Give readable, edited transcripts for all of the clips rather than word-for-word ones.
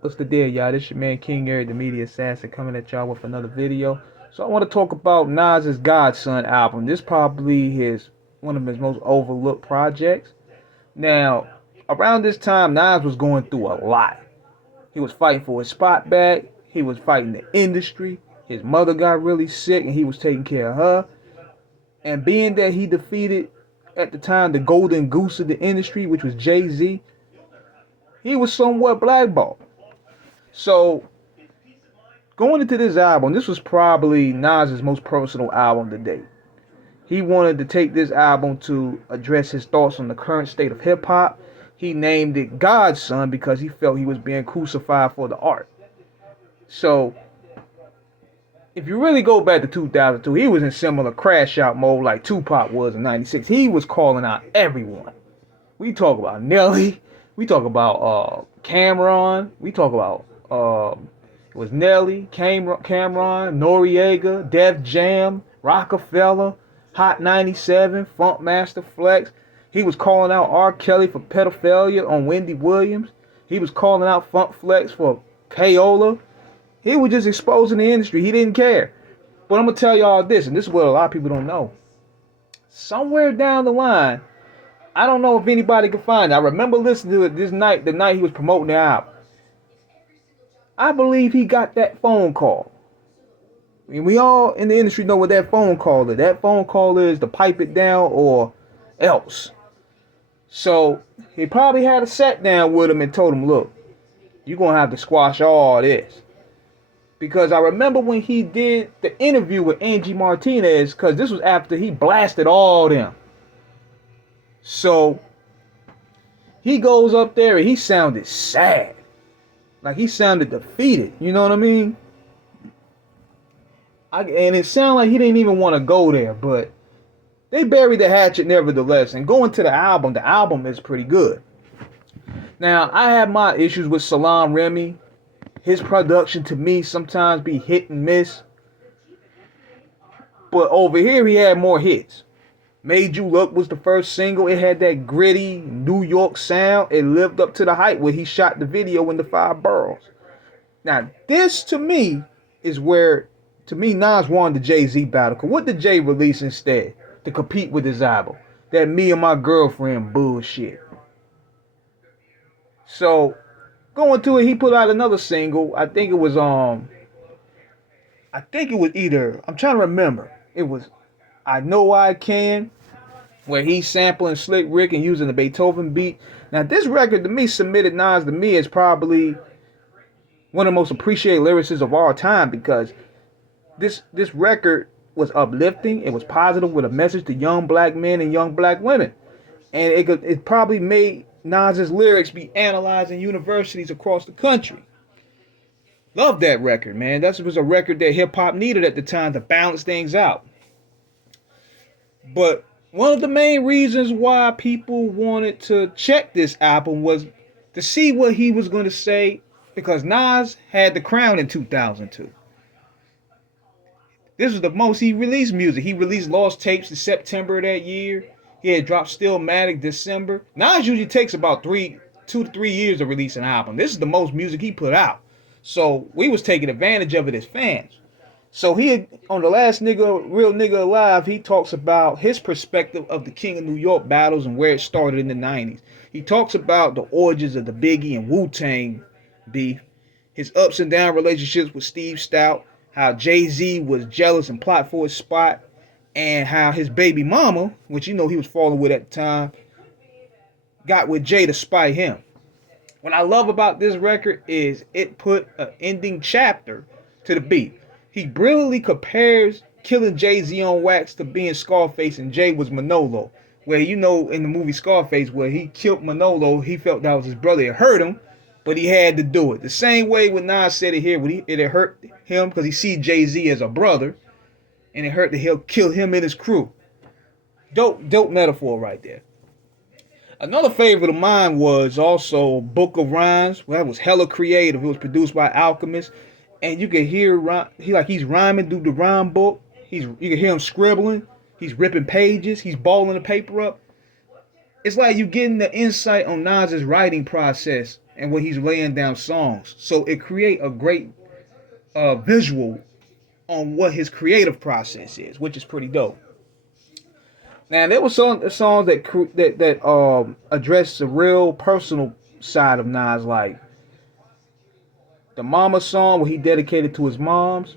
What's the deal, y'all? This your man King Eric, the media assassin, coming at y'all with another video. So I want to talk about Nas's Godson album. This probably his one of his most overlooked projects. Now, around this time, Nas was going through a lot. He was fighting for his spot back. He was fighting the industry. His mother got really sick, and he was taking care of her. And being that he defeated at the time the golden goose of the industry, which was Jay-Z, he was somewhat blackballed. So going into this album, this was probably Nas's most personal album to date. He wanted to take this album to address his thoughts on the current state of hip hop. He named it Godson because he felt he was being crucified for the art. So, if you really go back to 2002, he was in similar crash out mode like Tupac was in 96. He was calling out everyone. We talk about Nelly. We talk about Cameron. We talk about it was Nelly, Cameron, Noriega, Def Jam, Rockefeller, Hot 97, Funk Master Flex. He was calling out R. Kelly for pedophilia on Wendy Williams. He was calling out Funk Flex for payola. He was just exposing the industry. He didn't care. But I'm going to tell y'all this, and this is what a lot of people don't know. Somewhere down the line, I don't know if anybody can find it. I remember listening to it the night he was promoting the album. I believe he got that phone call. I mean, we all in the industry know what that phone call is. That phone call is to pipe it down or else. So he probably had a sat down with him and told him, look, you're going to have to squash all this. Because I remember when he did the interview with Angie Martinez, because this was after he blasted all them. So he goes up there and he sounded sad. Like he sounded defeated. You know what I mean? And it sounded like he didn't even want to go there. But they buried the hatchet nevertheless. And going to the album is pretty good. Now, I have my issues with Salaam Remi. His production to me sometimes be hit and miss. But over here he had more hits. Made You Look was the first single. It had that gritty New York sound. It lived up to the hype where he shot the video in the 5 boroughs. Now this to me is where, to me, Nas won the Jay-Z battle. Cause what did Jay release instead to compete with his album? That Me and My Girlfriend bullshit. So going to it, he put out another single. I think it was either, I'm trying to remember. It was I Know I Can, where he's sampling Slick Rick and using the Beethoven beat. Now this record to me submitted Nas to me as probably one of the most appreciated lyricists of all time, because this record was uplifting. It was positive with a message to young black men and young black women. And it probably made Nas's lyrics be analyzed in universities across the country. Love that record, man. That was a record that hip-hop needed at the time to balance things out. But one of the main reasons why people wanted to check this album was to see what he was going to say, because Nas had The Crown in 2002. This was the most he released music. He released Lost Tapes in September of that year. He had dropped Stillmatic December. Nas usually takes about 2 to 3 years to release an album. This is the most music he put out. So we was taking advantage of it as fans. So he, on the last Real Nigga Alive, he talks about his perspective of the King of New York battles and where it started in the 90s. He talks about the origins of the Biggie and Wu-Tang beef, his ups and down relationships with Steve Stout, how Jay-Z was jealous and plot for his spot, and how his baby mama, which he was falling with at the time, got with Jay to spite him. What I love about this record is it put an ending chapter to the beat. He brilliantly compares killing Jay-Z on wax to being Scarface and Jay was Manolo. Where, in the movie Scarface, where he killed Manolo, he felt that was his brother. It hurt him, but he had to do it. The same way when Nas said it here, it hurt him because he sees Jay-Z as a brother, and it hurt that he'll kill him and his crew. Dope metaphor right there. Another favorite of mine was also Book of Rhymes. Well, that was hella creative. It was produced by Alchemist. And you can hear he's rhyming through the rhyme book. You can hear him scribbling. He's ripping pages. He's balling the paper up. It's like you getting the insight on Nas's writing process and when he's laying down songs. So it create a great visual on what his creative process is, which is pretty dope. Now there were some songs that address the real personal side of Nas, like the Mama song where he dedicated to his moms.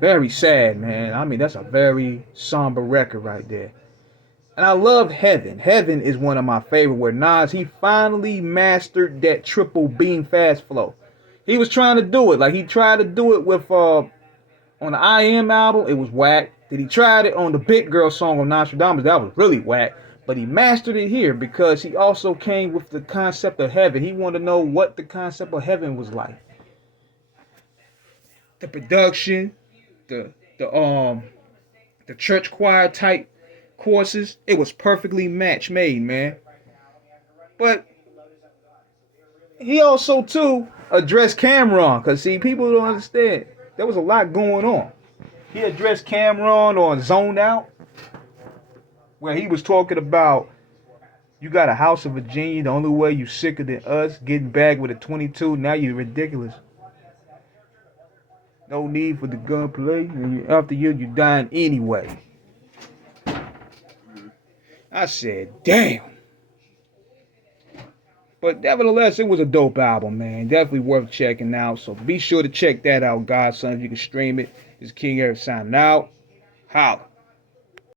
Very sad, man. I mean, that's a very somber record right there. And I love Heaven. Heaven is one of my favorite where Nas, he finally mastered that triple beam fast flow. He was trying to do it. Like he tried to do it with on the I Am album, it was whack. Then he tried it on the Big Girl song on Nostradamus, that was really whack. But he mastered it here because he also came with the concept of heaven. He wanted to know what the concept of heaven was like. The production, the the church choir type courses, it was perfectly match made, man. But he also too addressed Cameron, cause see, people don't understand. There was a lot going on. He addressed Cameron on Zoned Out, where he was talking about you got a house in Virginia. The only way you sicker than us, getting back with a 22. Now you're ridiculous. No need for the gunplay. And after you dying anyway. I said, damn. But nevertheless, it was a dope album, man. Definitely worth checking out. So be sure to check that out, Godson. If you can stream it. This is King Eric signing out. Holla.